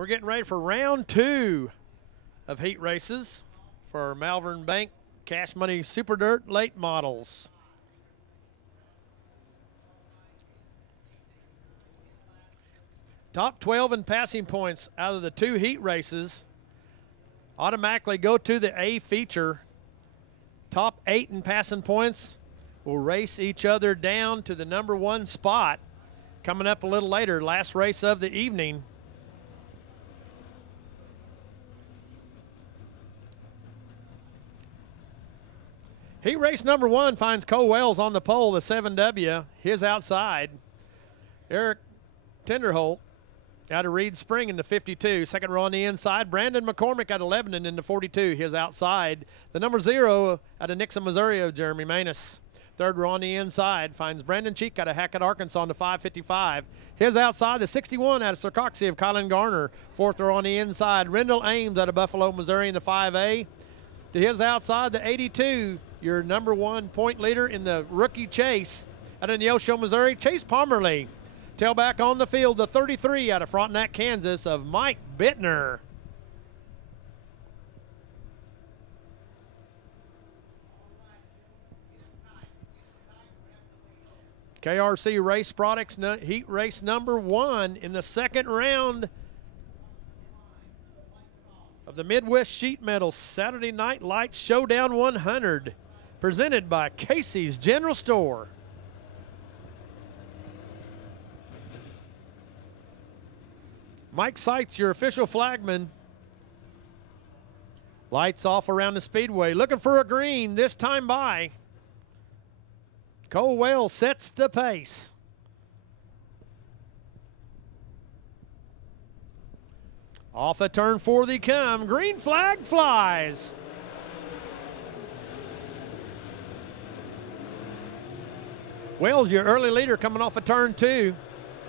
We're getting ready for round 2 of heat races for Malvern Bank Cash Money Super Dirt Late Models. Top 12 in passing points out of the 2 heat races automatically go to the A feature. Top 8 in passing points will race each other down to the number 1 spot. Coming up a little later, last race of the evening. Heat race number 1 finds Cole Wells on the pole, the 7W, his outside. Eric Tenderholt out of Reed Spring in the 52. Second row on the inside. Brandon McCormick out of Lebanon in the 42, his outside. The number 0 out of Nixon, Missouri, Jeremy Manus. Third row on the inside finds Brandon Cheek out of Hackett, Arkansas in the 555. His outside, the 61 out of Sarcoxy of Colin Garner. Fourth row on the inside. Rendell Ames out of Buffalo, Missouri in the 5A. To his outside, the 82, your number 1 point leader in the rookie chase out of Neosho, Missouri, Chase Pomerly. Tailback on the field, the 33 out of Frontenac, Kansas of Mike Bittner. KRC Race Products heat race number 1 in the second round of the Midwest Sheetmetal Saturday Night Lights Showdown 100, presented by Casey's General Store. Mike Seitz, your official flagman. Lights off around the Speedway. Looking for a green this time by. Cole Wells sets the pace. Off of turn 4 they come. Green flag flies. Wells, your early leader, coming off of turn 2,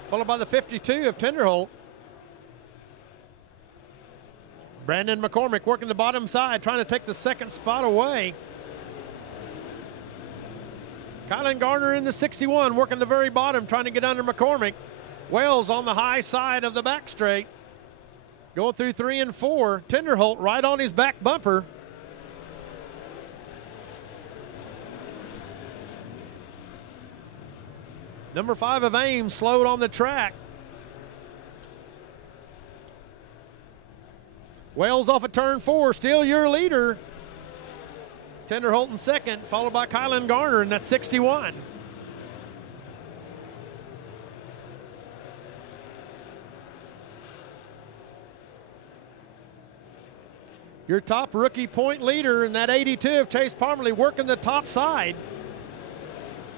followed by the 52 of Tenderholt. Brandon McCormick working the bottom side, trying to take the second spot away. Colin Garner in the 61, working the very bottom, trying to get under McCormick. Wells on the high side of the back straight. Going through 3 and 4. Tenderholt right on his back bumper. Number 5 of Ames slowed on the track. Wells off of turn 4, still your leader. Tenderholt in second, followed by Kylan Garner in that 61. Your top rookie point leader in that 82 of Chase Parmalee working the top side,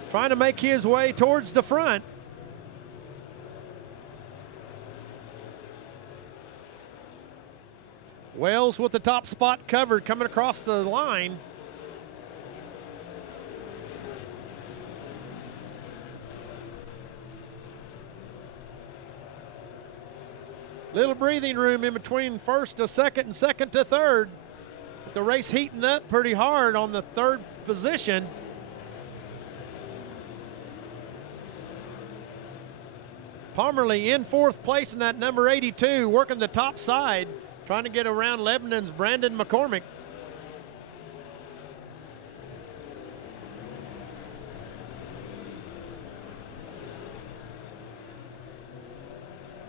trying to make his way towards the front. Wells with the top spot covered, coming across the line. Little breathing room in between first to second and second to third. But the race heating up pretty hard on the third position. Pomerly in 4th place in that number 82, working the top side, trying to get around Lebanon's Brandon McCormick.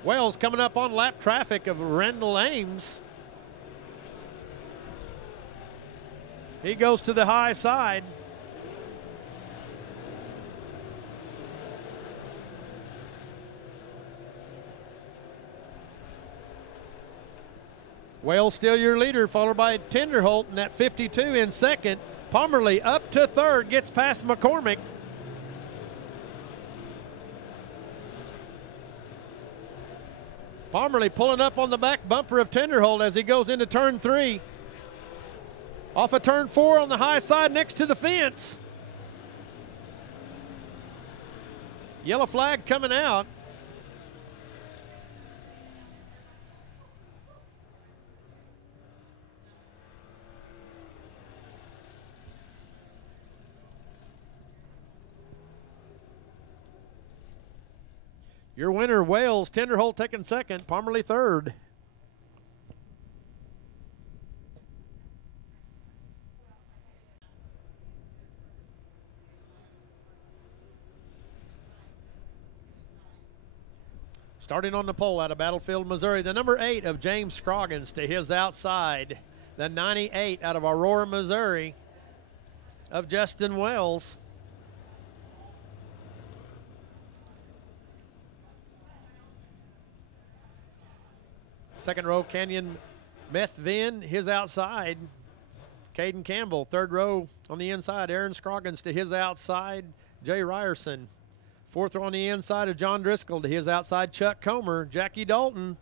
Wells coming up on lap traffic of Rendell Ames. He goes to the high side. Wells still your leader, followed by Tenderholt in that 52 in second. Pomerly up to third, gets past McCormick. Pomerly pulling up on the back bumper of Tenderholt as he goes into turn 3. Off of turn 4 on the high side next to the fence. Yellow flag coming out. Your winner, Wales. Tenderholt taking second, Pomerly third. Starting on the pole out of Battlefield, Missouri, the number 8 of James Scroggins to his outside. The 98 out of Aurora, Missouri of Justin Wells. Second row, Canyon Methvin, his outside. Caden Campbell, third row on the inside. Aaron Scroggins to his outside. Jay Ryerson. Fourth row on the inside of John Driscoll to his outside. Chuck Comer. Jackie Dalton.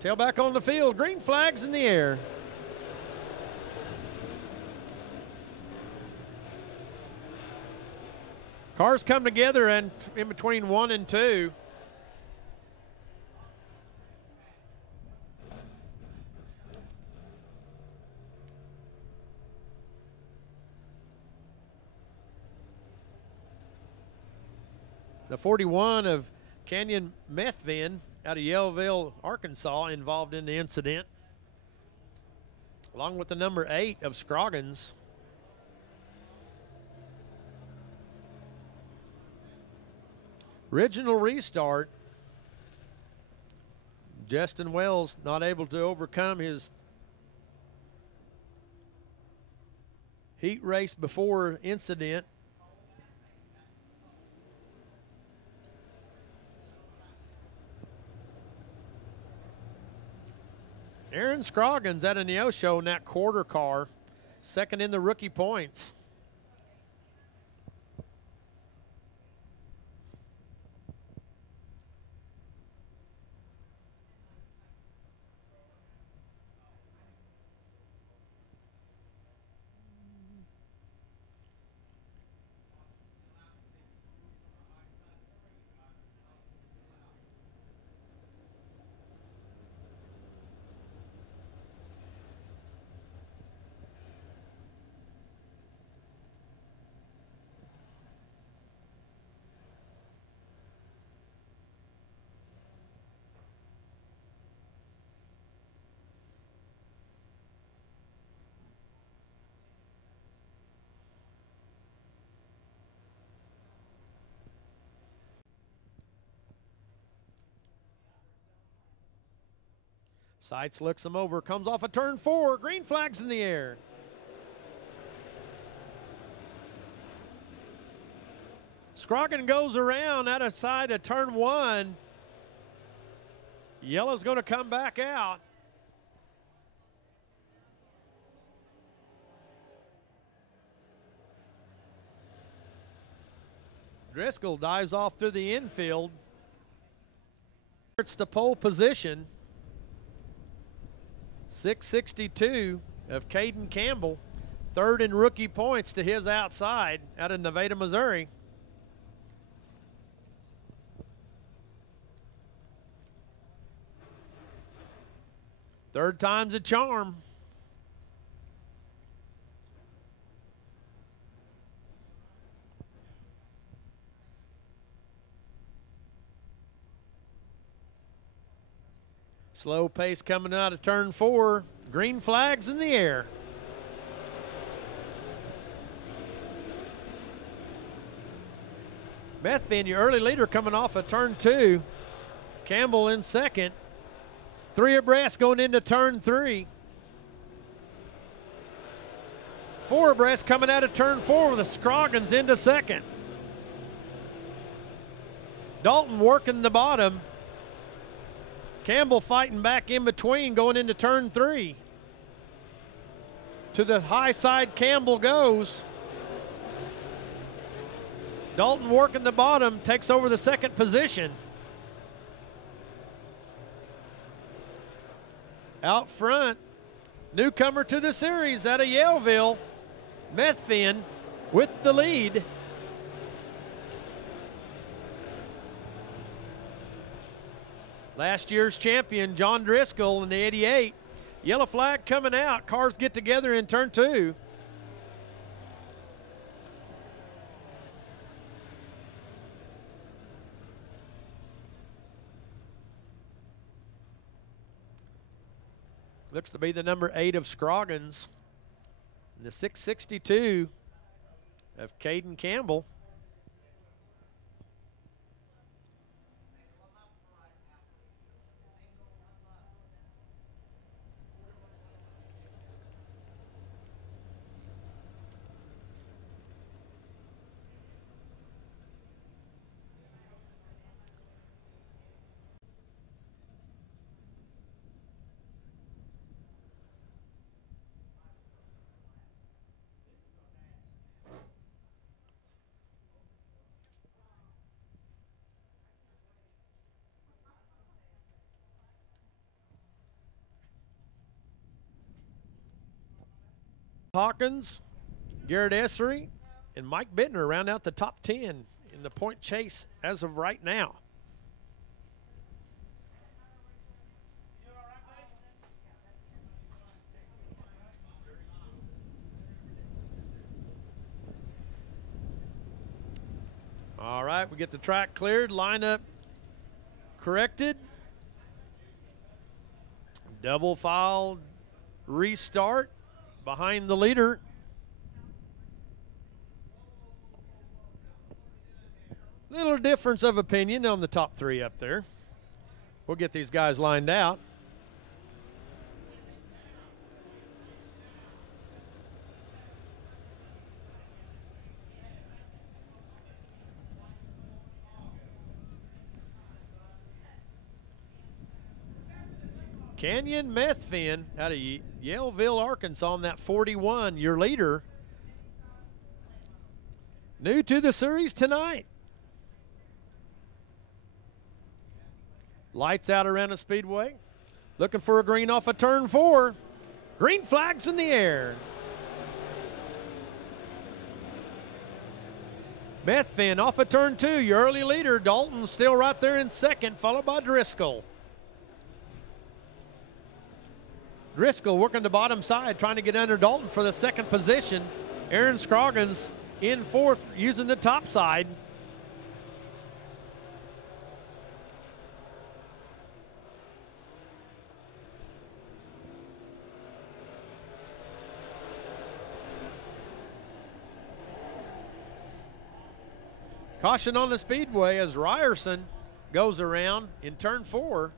Tailback on the field. Green flags in the air. Cars come together and in between 1 and 2. The 41 of Canyon Methvin out of Yellville, Arkansas, involved in the incident, along with the number 8 of Scroggins. Original restart. Justin Wells not able to overcome his heat race before incident. Aaron Scroggins at a Neosho in that quarter car, second in the rookie points. Seitz looks him over, comes off a turn 4, green flags in the air. Scroggins goes around out of side of turn 1. Yellow's going to come back out. Driscoll dives off through the infield. It's the pole position. 662 of Caden Campbell, third in rookie points to his outside out of Nevada, Missouri. Third time's a charm. Slow pace coming out of turn 4. Green flags in the air. Methvin, your early leader, coming off of turn 2. Campbell in second. 3 abreast going into turn 3. 4 abreast coming out of turn 4 with the Scroggins into second. Dalton working the bottom. Campbell fighting back in between going into turn 3. To the high side Campbell goes. Dalton working the bottom, takes over the second position. Out front, newcomer to the series out of Yellville, Methvin with the lead. Last year's champion, John Driscoll in the 88. Yellow flag coming out. Cars get together in turn 2. Looks to be the number 8 of Scroggins. And the 662 of Caden Campbell. Hawkins, Garrett Essary, and Mike Bittner round out the top 10 in the point chase as of right now. All right, we get the track cleared, lineup corrected. Double file restart behind the leader. Little difference of opinion on the top three up there. We'll get these guys lined out. Canyon Methvin out of Yaleville, Arkansas on that 41, your leader. New to the series tonight. Lights out around the Speedway. Looking for a green off of turn 4. Green flags in the air. Methvin off of turn 2, your early leader. Dalton still right there in second, followed by Driscoll. Driscoll working the bottom side, trying to get under Dalton for the second position. Aaron Scroggins in fourth, using the top side. Caution on the Speedway as Ryerson goes around in turn 4.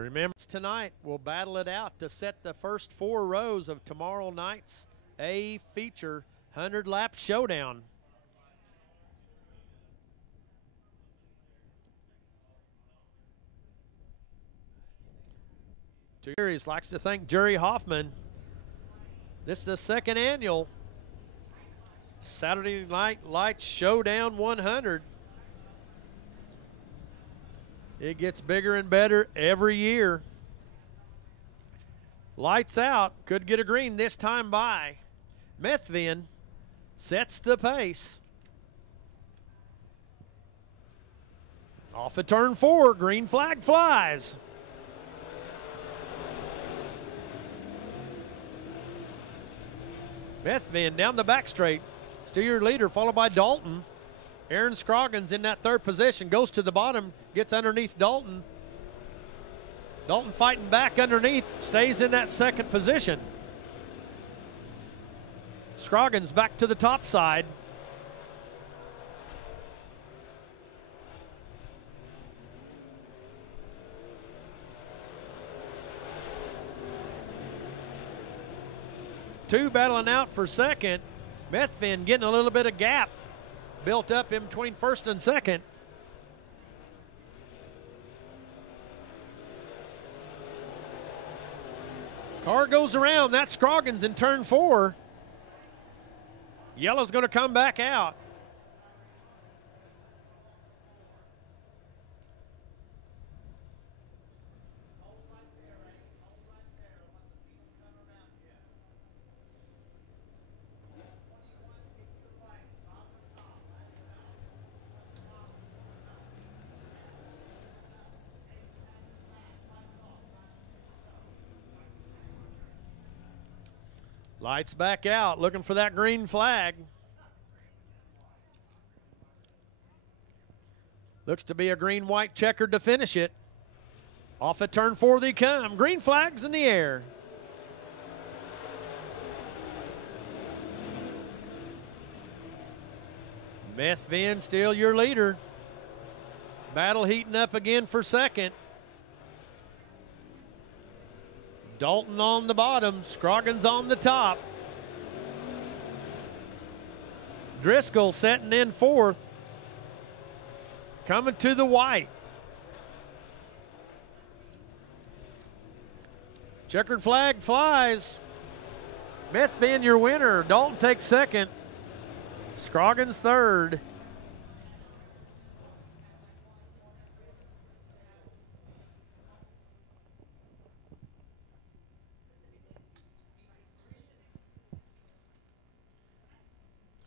Remember, tonight we'll battle it out to set the first 4 rows of tomorrow night's A feature 100 lap showdown. Series likes to thank Jerry Hoffman. This is the second annual Saturday Night Lights Showdown 100. It gets bigger and better every year. Lights out, could get a green this time by. Methvin sets the pace. Off of turn 4, green flag flies. Methvin down the back straight. Still your leader, followed by Dalton. Aaron Scroggins in that third position, goes to the bottom, gets underneath Dalton. Dalton fighting back underneath, stays in that second position. Scroggins back to the top side. Two battling out for second. Methvin getting a little bit of gap built up in between first and second. Car goes around. That's Scroggins in turn 4. Yellow's going to come back out. Lights back out, looking for that green flag. Looks to be a green-white checkered to finish it. Off at turn 4 they come. Green flags in the air. Methvin still your leader. Battle heating up again for second. Dalton on the bottom, Scroggins on the top. Driscoll setting in fourth. Coming to the white. Checkered flag flies. Methvin your winner. Dalton takes second. Scroggins third.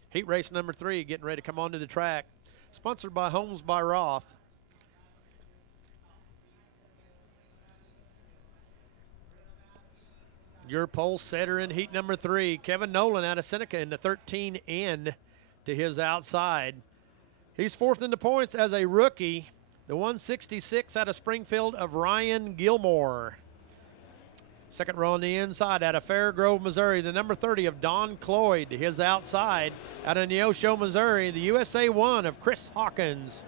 Heat race number 3 getting ready to come onto the track. Sponsored by Homes by Roth. Your pole setter in heat number 3, Kevin Nolan out of Seneca in the 13N to his outside. He's fourth in the points as a rookie. The 166 out of Springfield of Ryan Gilmore. Second row on the inside out of Fairgrove, Missouri, the number 30 of Don Cloyd to his outside. Out of Neosho, Missouri, the USA 1 of Chris Hawkins.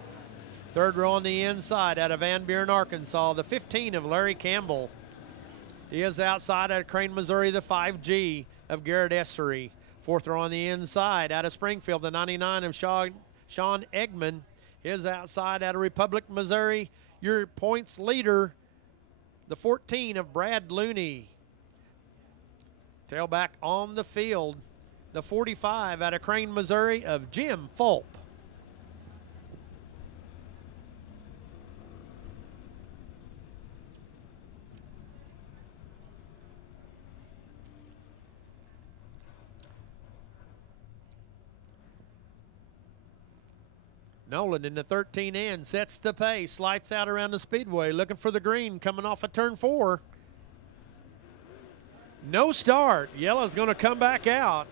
Third row on the inside out of Van Buren, Arkansas, the 15 of Larry Campbell. He is outside out of Crane, Missouri, the 5G of Garrett Essary. Fourth row on the inside out of Springfield, the 99 of Sean Eggman. His outside out of Republic, Missouri, your points leader, the 14 of Brad Looney. Tailback on the field, the 45 out of Crane, Missouri of Jim Fulp. Nolan in the 13N sets the pace, lights out around the Speedway, looking for the green, coming off of turn 4. No start. Yellow's going to come back out.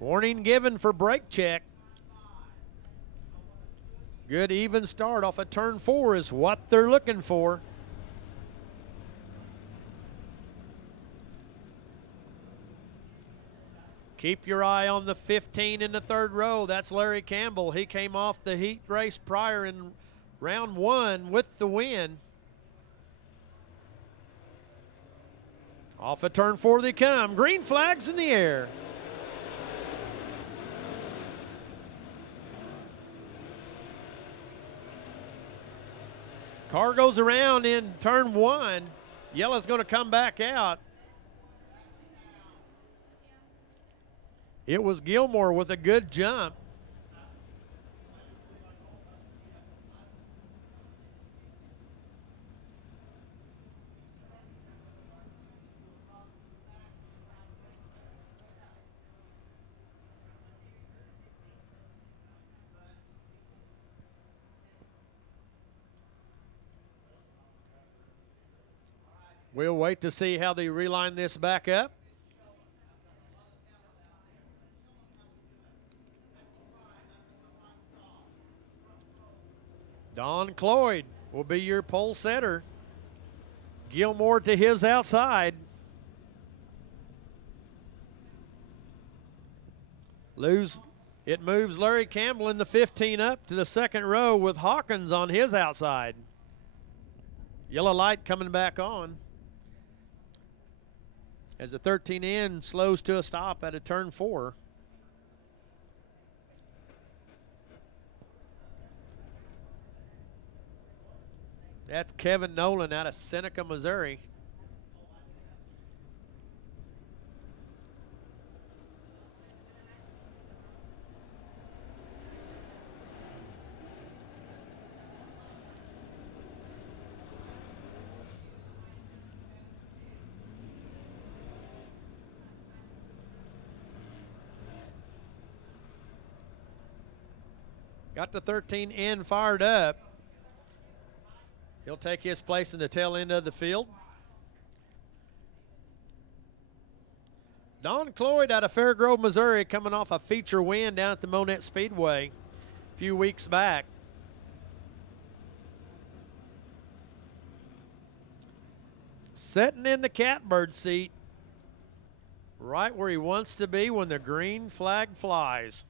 Warning given for brake check. Good even start off of turn 4 is what they're looking for. Keep your eye on the 15 in the third row. That's Larry Campbell. He came off the heat race prior in round 1 with the win. Off of turn 4 they come. Green flags in the air. Car goes around in turn 1. Yellow's going to come back out. It was Gilmore with a good jump. We'll wait to see how they reline this back up. Don Cloyd will be your pole setter. Gilmore to his outside. It moves Larry Campbell in the 15 up to the second row with Hawkins on his outside. Yellow light coming back on as the 13N slows to a stop at a turn 4. That's Kevin Nolan out of Seneca, Missouri. Got the 13N fired up. He'll take his place in the tail end of the field. Don Cloyd out of Fairgrove, Missouri, coming off a feature win down at the Monette Speedway a few weeks back. Sitting in the catbird seat, Right where he wants to be when the green flag flies.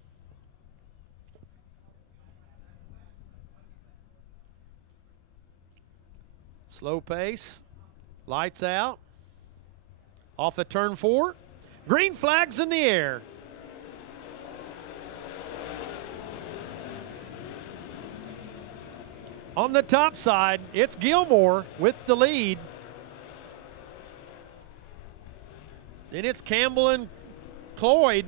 Slow pace, lights out. Off at turn 4. Green flag's in the air. On the top side, it's Gilmore with the lead. Then it's Campbell and Cloyd.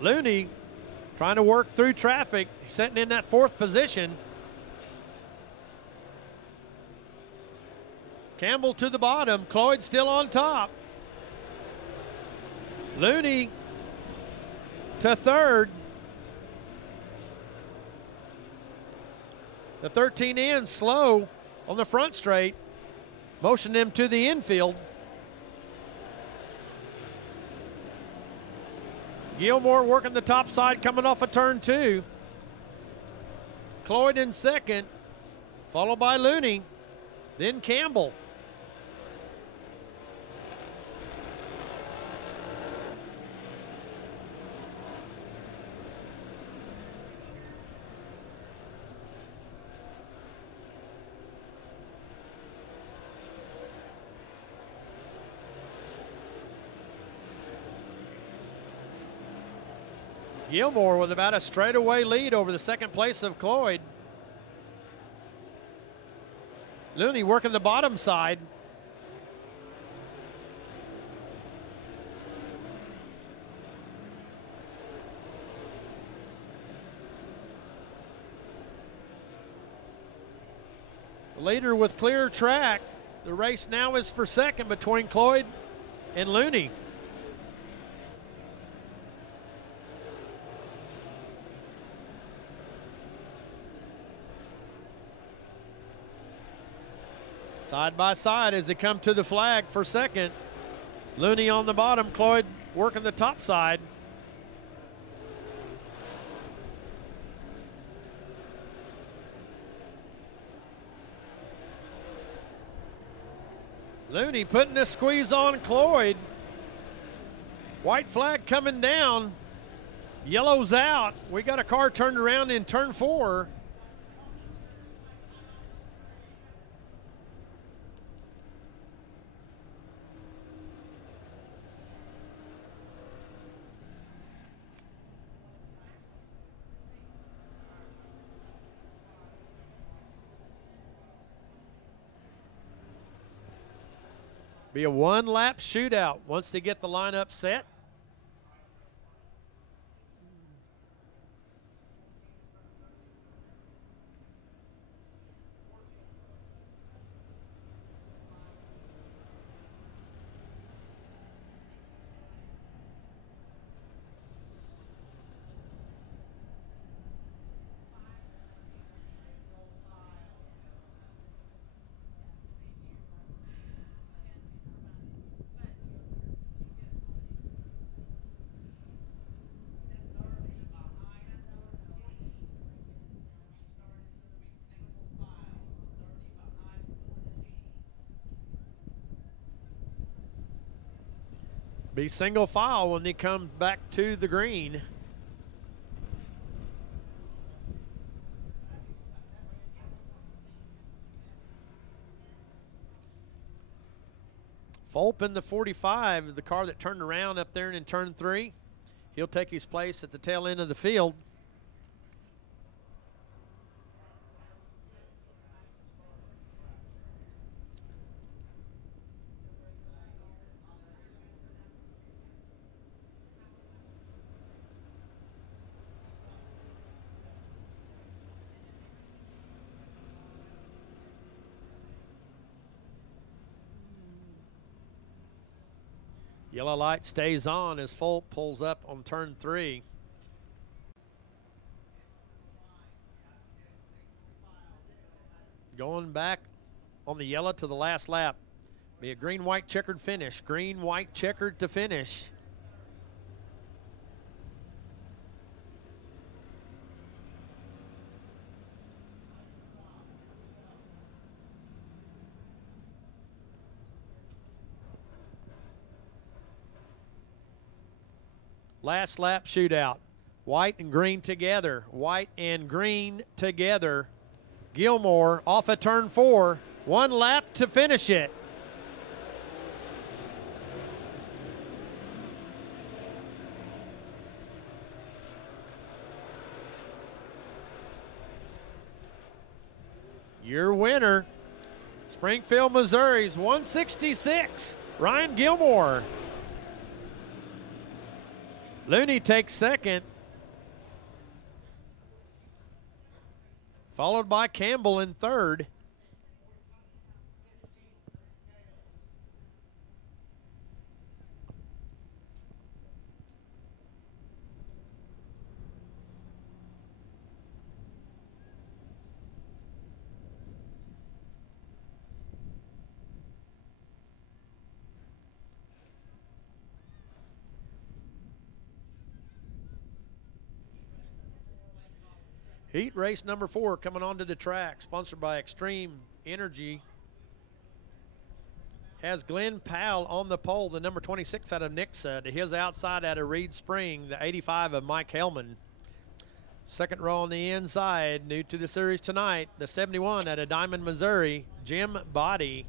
Looney trying to work through traffic, sitting in that 4th position. Campbell to the bottom, Cloyd still on top. Looney to 3rd. The 13 in slow on the front straight, motion them to the infield. Gilmore working the top side coming off of turn 2. Cloyd in 2nd, followed by Looney, then Campbell. Gilmore with about a straightaway lead over the 2nd place of Cloyd. Looney working the bottom side. The leader with clear track. The race now is for 2nd between Cloyd and Looney. Side by side as they come to the flag for 2nd. Looney on the bottom, Cloyd working the top side. Looney putting a squeeze on Cloyd. White flag coming down. Yellow's out. We got a car turned around in turn 4. Be a 1-lap shootout once they get the lineup set. Be single file when they come back to the green. Fulp in the 45, the car that turned around up there in turn 3. He'll take his place at the tail end of the field. Yellow light stays on as Fulp pulls up on turn 3. Going back on the yellow to the last lap. Be a green-white checkered finish. Green-white checkered to finish. Last lap shootout. White and green together. White and green together. Gilmore off at turn 4. 1 lap to finish it. Your winner, Springfield, Missouri's 166, Ryan Gilmore. Looney takes second, followed by Campbell in third. Heat race number 4 coming onto the track, sponsored by Extreme Energy. Has Glenn Powell on the pole, the number 26 out of Nixa. To his outside out of Reed Spring, the 85 of Mike Hellman. Second row on the inside, new to the series tonight, the 71 out of Diamond, Missouri, Jim Body.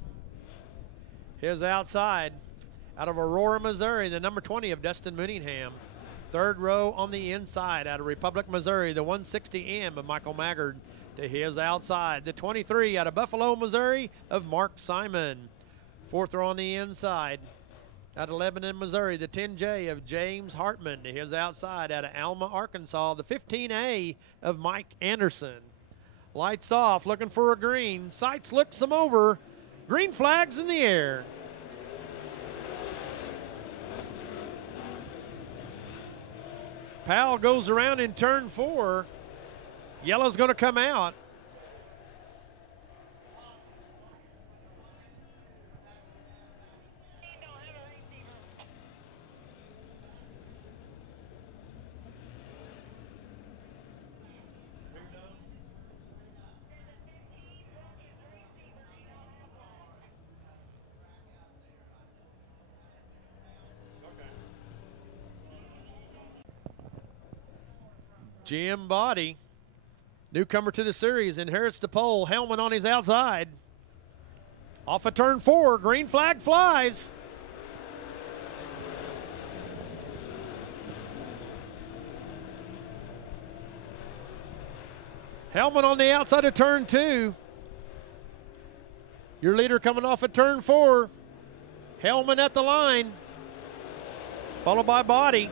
His outside out of Aurora, Missouri, the number 20 of Dustin Mooneyham. Third row on the inside out of Republic, Missouri, the 160M of Michael Maggard. To his outside, the 23 out of Buffalo, Missouri of Mark Simon. Fourth row on the inside out of Lebanon, Missouri, the 10J of James Hartman. To his outside out of Alma, Arkansas, the 15A of Mike Anderson. Lights off, looking for a green. Sights looks them over. Green flags in the air. Powell goes around in turn 4. Yellow's going to come out. Jim Body, newcomer to the series, inherits the pole. Hellman on his outside. Off of turn 4, green flag flies. Hellman on the outside of turn 2. Your leader coming off of turn 4. Hellman at the line, followed by Body.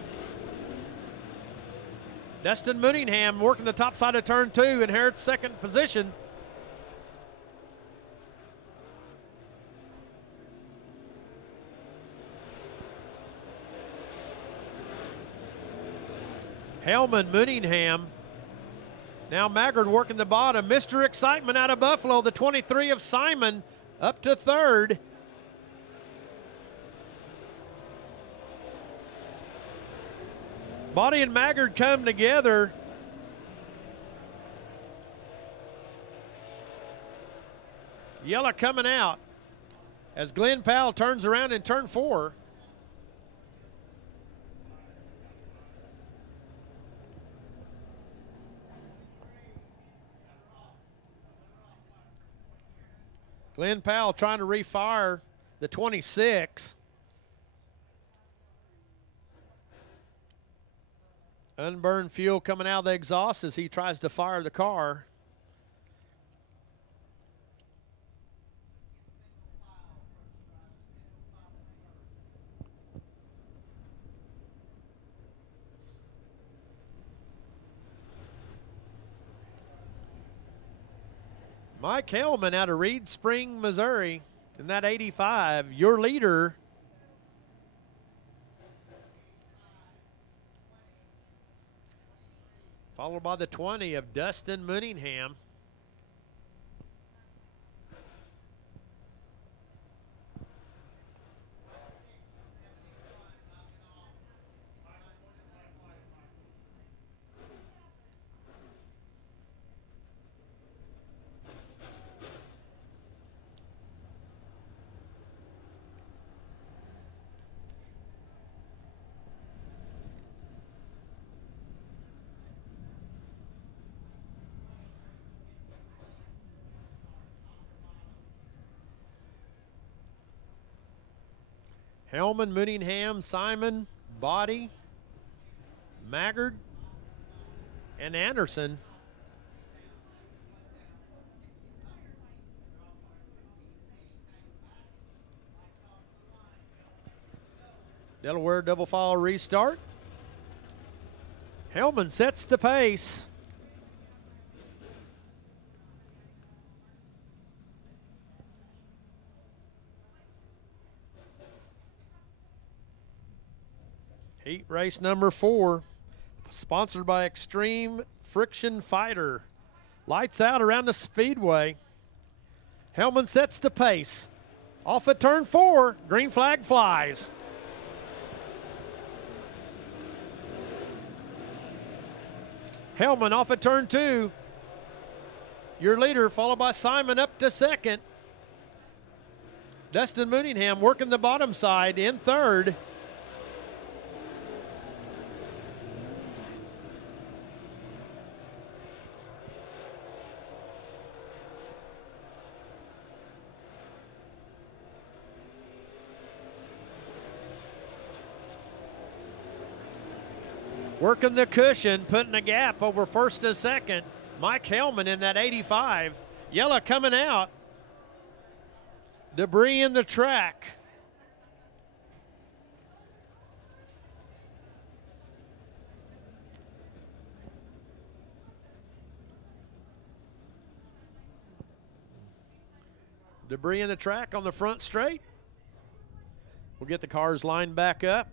Dustin Mooneyham working the top side of turn 2, inherits second position. Hellman, Mooneyham. Now Maggard working the bottom. Mr. Excitement out of Buffalo, the 23 of Simon, up to third. Body and Maggard come together. Yellow coming out as Glenn Powell turns around in turn 4. Glenn Powell trying to refire the 26. Unburned fuel coming out of the exhaust as he tries to fire the car. Mike Hellman out of Reed Spring, Missouri, in that 85, your leader. Followed by the 20 of Dustin Mooneyham. Hellman, Mooneyham, Simon, Body, Maggard, and Anderson. Delaware double file restart. Hellman sets the pace. Heat race number 4, sponsored by Extreme Friction Fighter. Lights out around the Speedway. Hellman sets the pace. Off at turn 4, green flag flies. Hellman off at turn 2. Your leader, followed by Simon up to second. Dustin Mooneyham working the bottom side in third. Working the cushion, putting a gap over first to second. Mike Hellman in that 85. Yellow coming out. Debris in the track. Debris in the track on the front straight. We'll get the cars lined back up.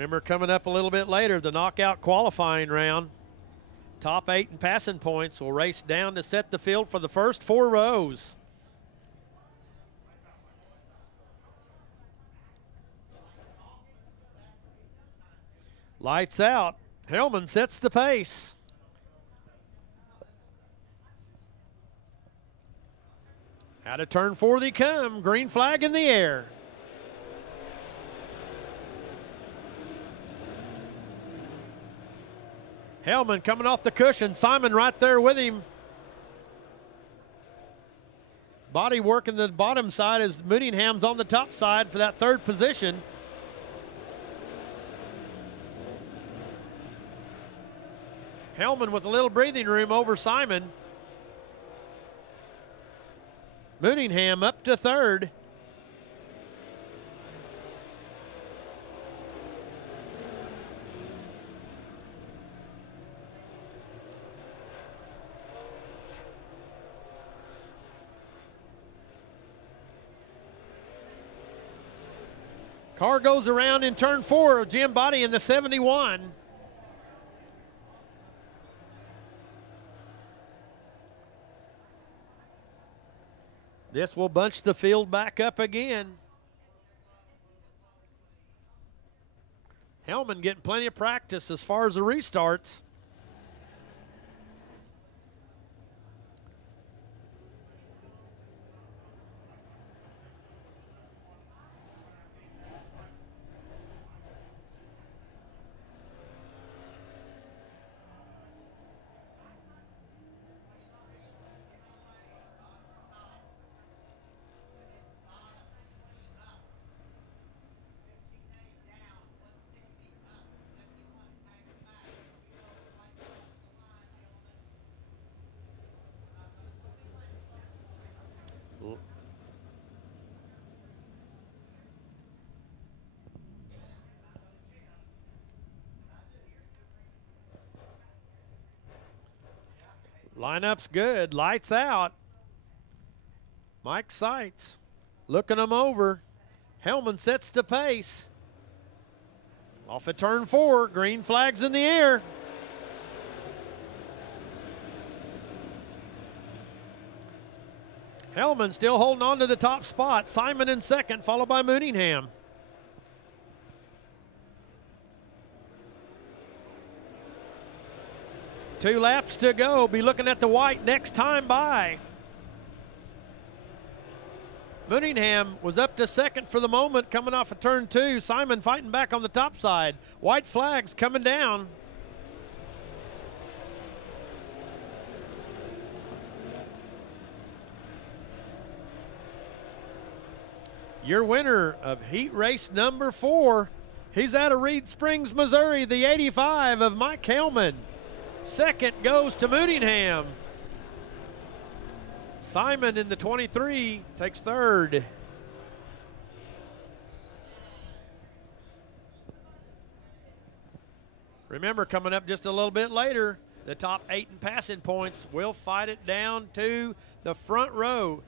Remember, coming up a little bit later, the knockout qualifying round. Top 8 and passing points will race down to set the field for the first 4 rows. Lights out. Hellman sets the pace. Out of turn 4 they come. Green flag in the air. Hellman coming off the cushion. Simon right there with him. Body working the bottom side as Mooneyham's on the top side for that 3rd position. Hellman with a little breathing room over Simon. Mooneyham up to 3rd. Car goes around in turn 4, Jim Body in the 71. This will bunch the field back up again. Hellman getting plenty of practice as far as the restarts. Lineup's good. Lights out. Mike Seitz looking them over. Hellman sets the pace. Off at turn 4. Green flags in the air. Hellman still holding on to the top spot. Simon in second, followed by Mooneyham. 2 laps to go. Be looking at the white next time by. Mooneyham was up to second for the moment, coming off of turn 2. Simon fighting back on the top side. White flags coming down. Your winner of heat race number 4. He's out of Reed Springs, Missouri, the 85 of Mike Hellman. Second goes to Mooneyham. Simon in the 23 takes third. Remember, coming up just a little bit later, the top 8 in passing points will fight it down to the front row.